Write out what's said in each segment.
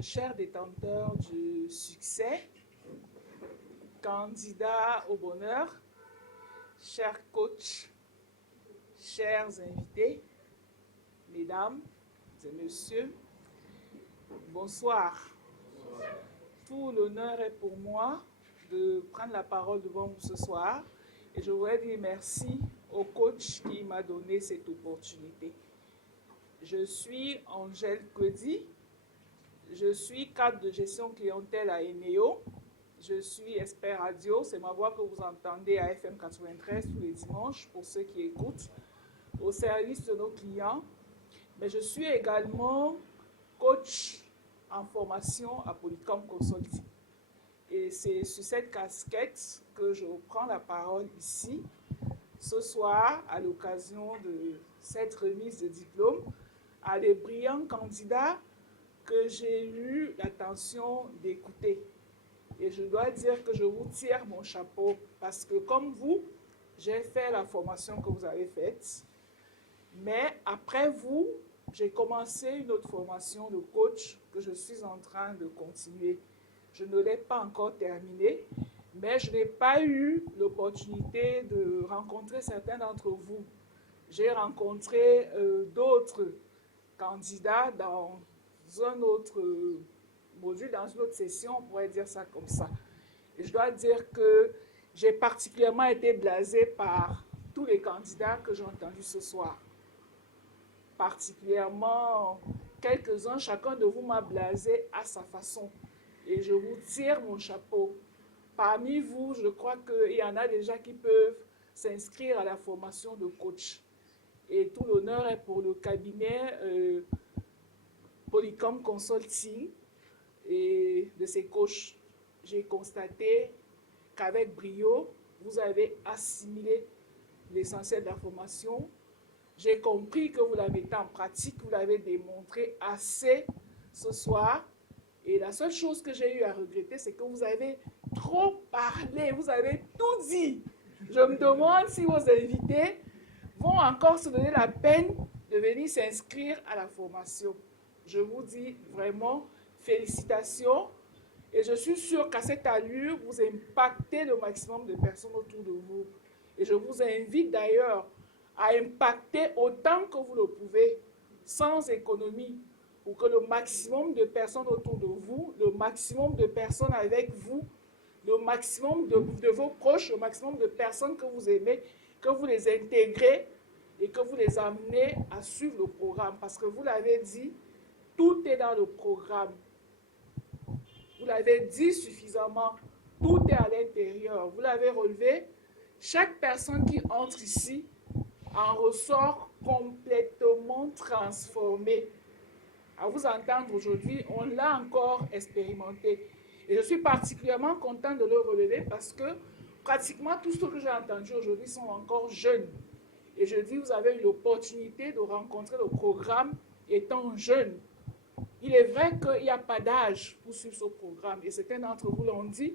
chers détenteurs du succès, candidats au bonheur, chers coachs, chers invités, mesdames et messieurs, bonsoir. Tout l'honneur est pour moi de prendre la parole devant vous ce soir et je voudrais dire merci au coach qui m'a donné cette opportunité. Je suis Angèle Kodi, je suis cadre de gestion clientèle à Eneo, je suis expert radio, c'est ma voix que vous entendez à FM 93 tous les dimanches pour ceux qui écoutent, au service de nos clients, mais je suis également coach en formation à Polycom Consulting. Et c'est sur cette casquette que je prends la parole ici, ce soir, à l'occasion de cette remise de diplôme, à des brillants candidats que j'ai eu l'attention d'écouter. Et je dois dire que je vous tire mon chapeau, parce que comme vous, j'ai fait la formation que vous avez faite, mais après vous, j'ai commencé une autre formation de coach que je suis en train de continuer. Je ne l'ai pas encore terminée, mais je n'ai pas eu l'opportunité de rencontrer certains d'entre vous. J'ai rencontré d'autres candidats dans un autre module, dans une autre session, on pourrait dire ça comme ça. Et je dois dire que j'ai particulièrement été blasée par tous les candidats que j'ai entendus ce soir. Particulièrement quelques-uns, chacun de vous m'a blasé à sa façon. Et je vous tire mon chapeau. Parmi vous, je crois qu'il y en a déjà qui peuvent s'inscrire à la formation de coach. Et tout l'honneur est pour le cabinet Polycom Consulting et de ses coachs. J'ai constaté qu'avec brio, vous avez assimilé l'essentiel de la formation. J'ai compris que vous l'avez mis en pratique, vous l'avez démontré assez ce soir. Et la seule chose que j'ai eu à regretter, c'est que vous avez trop parlé, vous avez tout dit. Je me demande si vos invités vont encore se donner la peine de venir s'inscrire à la formation. Je vous dis vraiment félicitations et je suis sûre qu'à cette allure, vous impactez le maximum de personnes autour de vous. Et je vous invite d'ailleurs à impacter autant que vous le pouvez, sans économie, pour que le maximum de personnes autour de vous, le maximum de personnes avec vous, le maximum de vos proches, le maximum de personnes que vous aimez, que vous les intégrez et que vous les amenez à suivre le programme. Parce que vous l'avez dit, tout est dans le programme. Vous l'avez dit suffisamment, tout est à l'intérieur. Vous l'avez relevé. Chaque personne qui entre ici en ressort complètement transformée. À vous entendre aujourd'hui, on l'a encore expérimenté. Et je suis particulièrement contente de le relever parce que pratiquement tous ceux que j'ai entendus aujourd'hui sont encore jeunes. Et je dis, vous avez eu l'opportunité de rencontrer le programme étant jeune. Il est vrai qu'il n'y a pas d'âge pour suivre ce programme. Et certains d'entre vous l'ont dit,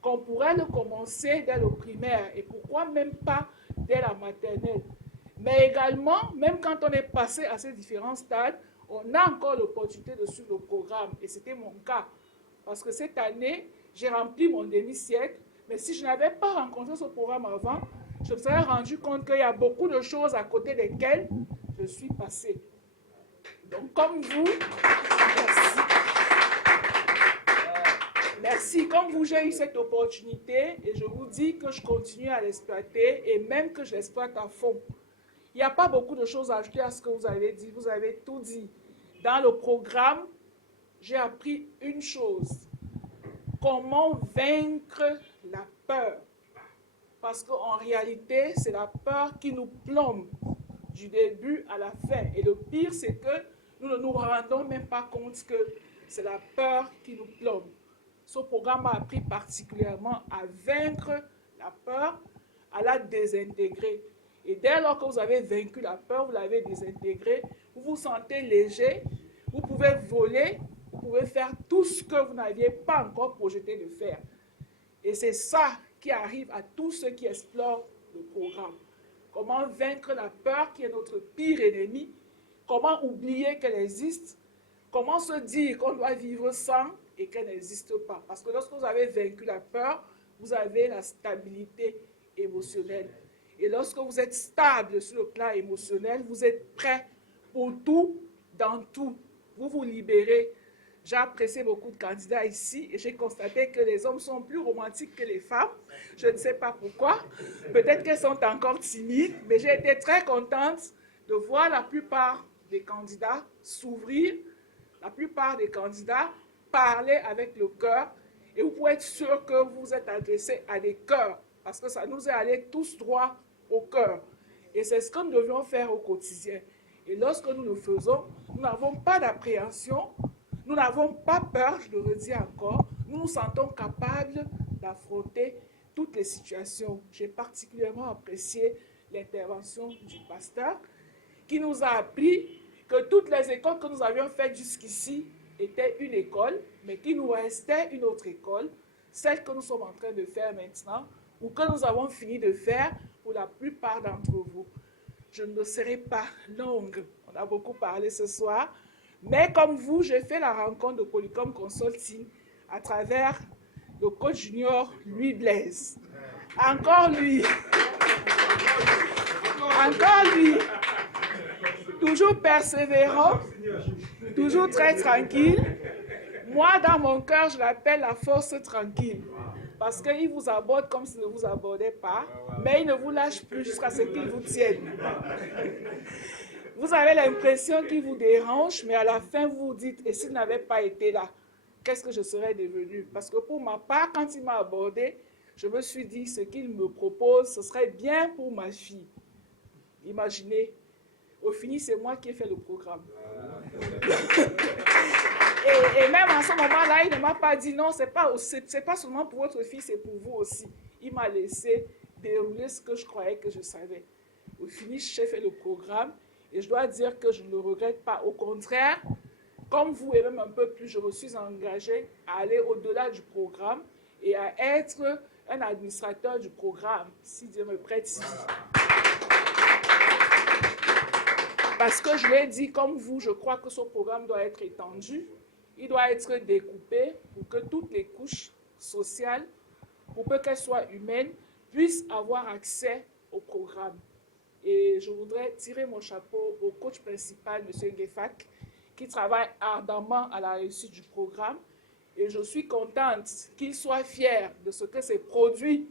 qu'on pourrait le commencer dès le primaire. Et pourquoi même pas dès la maternelle. Mais également, même quand on est passé à ces différents stades, on a encore l'opportunité de suivre le programme. Et c'était mon cas. Parce que cette année, j'ai rempli mon demi-siècle. Mais si je n'avais pas rencontré ce programme avant, je me serais rendu compte qu'il y a beaucoup de choses à côté desquelles je suis passée. Donc, comme vous, merci. Merci. Comme vous, j'ai eu cette opportunité et je vous dis que je continue à l'exploiter et même que je l'exploite à fond. Il n'y a pas beaucoup de choses à ajouter à ce que vous avez dit. Vous avez tout dit. Dans le programme, j'ai appris une chose. Comment vaincre la peur. Parce qu'en réalité, c'est la peur qui nous plombe du début à la fin. Et le pire, c'est que nous ne nous rendons même pas compte que c'est la peur qui nous plombe. Ce programme m'a appris particulièrement à vaincre la peur, à la désintégrer. Et dès lors que vous avez vaincu la peur, vous l'avez désintégrée, vous vous sentez léger, vous pouvez voler, vous pouvez faire tout ce que vous n'aviez pas encore projeté de faire. Et c'est ça qui arrive à tous ceux qui explorent le programme. Comment vaincre la peur qui est notre pire ennemi, comment oublier qu'elle existe, Comment se dire qu'on doit vivre sans et qu'elle n'existe pas? Parce que lorsque vous avez vaincu la peur, vous avez la stabilité émotionnelle. Et lorsque vous êtes stable sur le plan émotionnel, vous êtes prêt pour tout, dans tout. Vous vous libérez. J'ai apprécié beaucoup de candidats ici et j'ai constaté que les hommes sont plus romantiques que les femmes. Je ne sais pas pourquoi. Peut-être qu'elles sont encore timides, mais j'ai été très contente de voir la plupart des candidats s'ouvrir, la plupart des candidats parler avec le cœur. Et vous pouvez être sûr que vous êtes adressé à des cœurs, parce que ça nous est allé tous droit au cœur. Et c'est ce que nous devions faire au quotidien. Et lorsque nous le faisons, nous n'avons pas d'appréhension, nous n'avons pas peur, je le redis encore, nous nous sentons capables d'affronter toutes les situations. J'ai particulièrement apprécié l'intervention du pasteur qui nous a appris que toutes les écoles que nous avions faites jusqu'ici étaient une école, mais qu'il nous restait une autre école, celle que nous sommes en train de faire maintenant, ou que nous avons fini de faire pour la plupart d'entre vous. Je ne serai pas longue, on a beaucoup parlé ce soir, mais comme vous, j'ai fait la rencontre de Polycom Consulting à travers le coach junior Louis Blaise. Encore lui. Encore lui. Toujours persévérant, toujours très tranquille. Moi, dans mon cœur, je l'appelle la force tranquille. Parce qu'il vous aborde comme s'il ne vous abordait pas, mais il ne vous lâche plus jusqu'à ce qu'il vous tienne. Vous avez l'impression qu'il vous dérange, mais à la fin, vous vous dites, et s'il n'avait pas été là, qu'est-ce que je serais devenu? Parce que pour ma part, quand il m'a abordé, je me suis dit, ce qu'il me propose, ce serait bien pour ma fille. Imaginez, au fini, c'est moi qui ai fait le programme. Et même à ce moment-là, il ne m'a pas dit, non, c'est pas seulement pour votre fille, c'est pour vous aussi. Il m'a laissé dérouler ce que je croyais que je savais. Au fini, j'ai fait le programme. Et je dois dire que je ne le regrette pas. Au contraire, comme vous et même un peu plus, je me suis engagée à aller au-delà du programme et à être un administrateur du programme, si Dieu me prête si. Parce que je l'ai dit, comme vous, je crois que ce programme doit être étendu. Il doit être découpé pour que toutes les couches sociales, pour peu qu'elles soient humaines, puissent avoir accès au programme. Et je voudrais tirer mon chapeau au coach principal, M. Guefak, qui travaille ardemment à la réussite du programme. Et je suis contente qu'il soit fier de ce que ses produits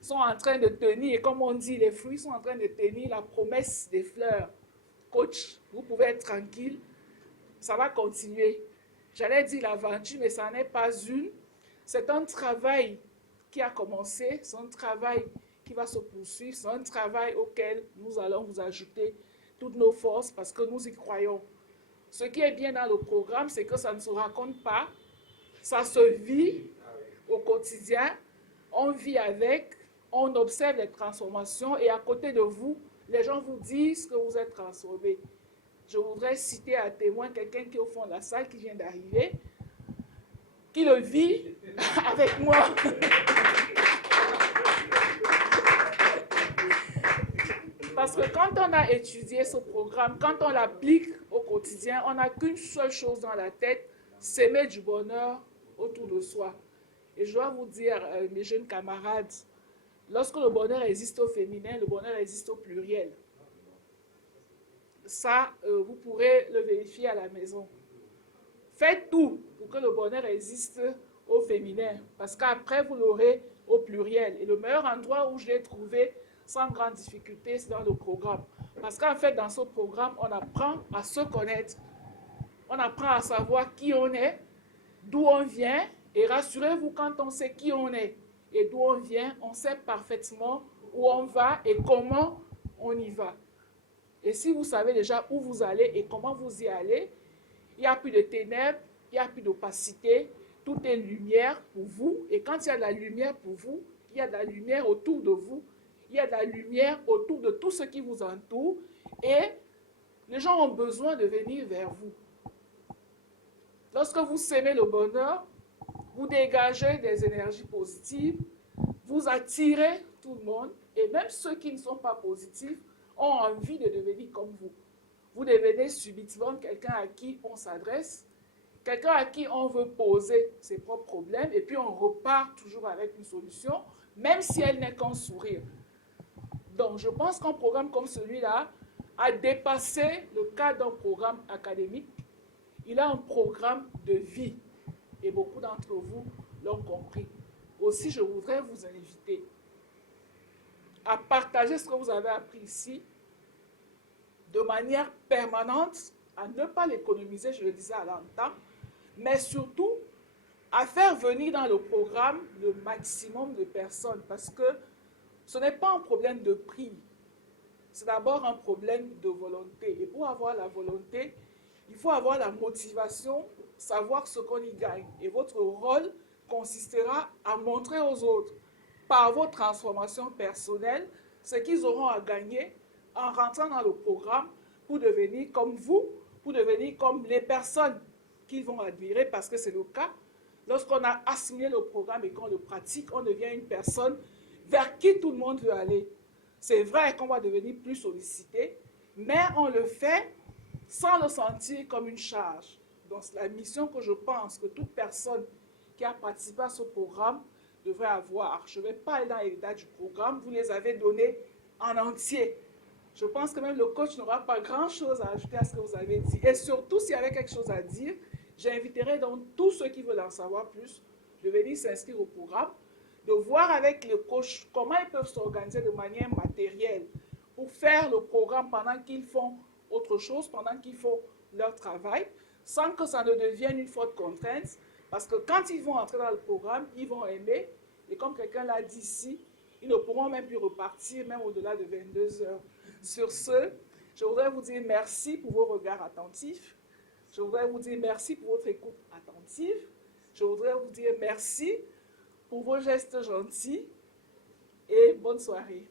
sont en train de tenir. Et comme on dit, les fruits sont en train de tenir la promesse des fleurs. Coach, vous pouvez être tranquille, ça va continuer. J'allais dire l'aventure, mais ça n'est pas une. C'est un travail qui a commencé, c'est un travail qui va se poursuivre, c'est un travail auquel nous allons vous ajouter toutes nos forces parce que nous y croyons. Ce qui est bien dans le programme, c'est que ça ne se raconte pas, ça se vit au quotidien, on vit avec, on observe les transformations et à côté de vous, les gens vous disent que vous êtes transformés. Je voudrais citer à témoin quelqu'un qui est au fond de la salle, qui vient d'arriver, qui le vit avec moi. Parce que quand on a étudié ce programme, quand on l'applique au quotidien, on n'a qu'une seule chose dans la tête, s'aimer du bonheur autour de soi. Et je dois vous dire, mes jeunes camarades, lorsque le bonheur existe au féminin, le bonheur existe au pluriel. Ça, vous pourrez le vérifier à la maison. Faites tout pour que le bonheur existe au féminin, parce qu'après, vous l'aurez au pluriel. Et le meilleur endroit où je l'ai trouvé, sans grande difficulté, c'est dans le programme. Parce qu'en fait, dans ce programme, on apprend à se connaître. On apprend à savoir qui on est, d'où on vient. Et rassurez-vous, quand on sait qui on est et d'où on vient, on sait parfaitement où on va et comment on y va. Et si vous savez déjà où vous allez et comment vous y allez, il n'y a plus de ténèbres, il n'y a plus d'opacité, tout est lumière pour vous. Et quand il y a de la lumière pour vous, il y a de la lumière autour de vous, il y a de la lumière autour de tout ce qui vous entoure. Et les gens ont besoin de venir vers vous. Lorsque vous s'aimez le bonheur, vous dégagez des énergies positives, vous attirez tout le monde, et même ceux qui ne sont pas positifs ont envie de devenir comme vous. Vous devenez subitement quelqu'un à qui on s'adresse quelqu'un à qui on veut poser ses propres problèmes et puis on repart toujours avec une solution, même si elle n'est qu'un sourire. Donc, je pense qu'un programme comme celui-là a dépassé le cadre d'un programme académique. Il a un programme de vie. Et beaucoup d'entre vous l'ont compris. Aussi, je voudrais vous inviter à partager ce que vous avez appris ici de manière permanente, à ne pas l'économiser, je le disais à l'instant, mais surtout à faire venir dans le programme le maximum de personnes, parce que ce n'est pas un problème de prix, c'est d'abord un problème de volonté. Et pour avoir la volonté, il faut avoir la motivation, savoir ce qu'on y gagne. Et votre rôle consistera à montrer aux autres, par vos transformations personnelles, ce qu'ils auront à gagner en rentrant dans le programme pour devenir comme vous, pour devenir comme les personnes qu'ils vont admirer, parce que c'est le cas. Lorsqu'on a assimilé le programme et qu'on le pratique, on devient une personne vers qui tout le monde veut aller. C'est vrai qu'on va devenir plus sollicité, mais on le fait sans le sentir comme une charge. Donc, c'est la mission que je pense que toute personne qui a participé à ce programme devrait avoir. Je ne vais pas aller dans les détails du programme, vous les avez donnés en entier. Je pense que même le coach n'aura pas grand-chose à ajouter à ce que vous avez dit. Et surtout, s'il y avait quelque chose à dire, j'inviterai donc tous ceux qui veulent en savoir plus de venir s'inscrire au programme, de voir avec le coach comment ils peuvent s'organiser de manière matérielle pour faire le programme pendant qu'ils font autre chose, pendant qu'ils font leur travail, sans que ça ne devienne une forte contrainte, parce que quand ils vont entrer dans le programme, ils vont aimer, et comme quelqu'un l'a dit ici, ils ne pourront même plus repartir, même au-delà de 22 heures. Sur ce, je voudrais vous dire merci pour vos regards attentifs, je voudrais vous dire merci pour votre écoute attentive, je voudrais vous dire merci pour vos gestes gentils, et bonne soirée.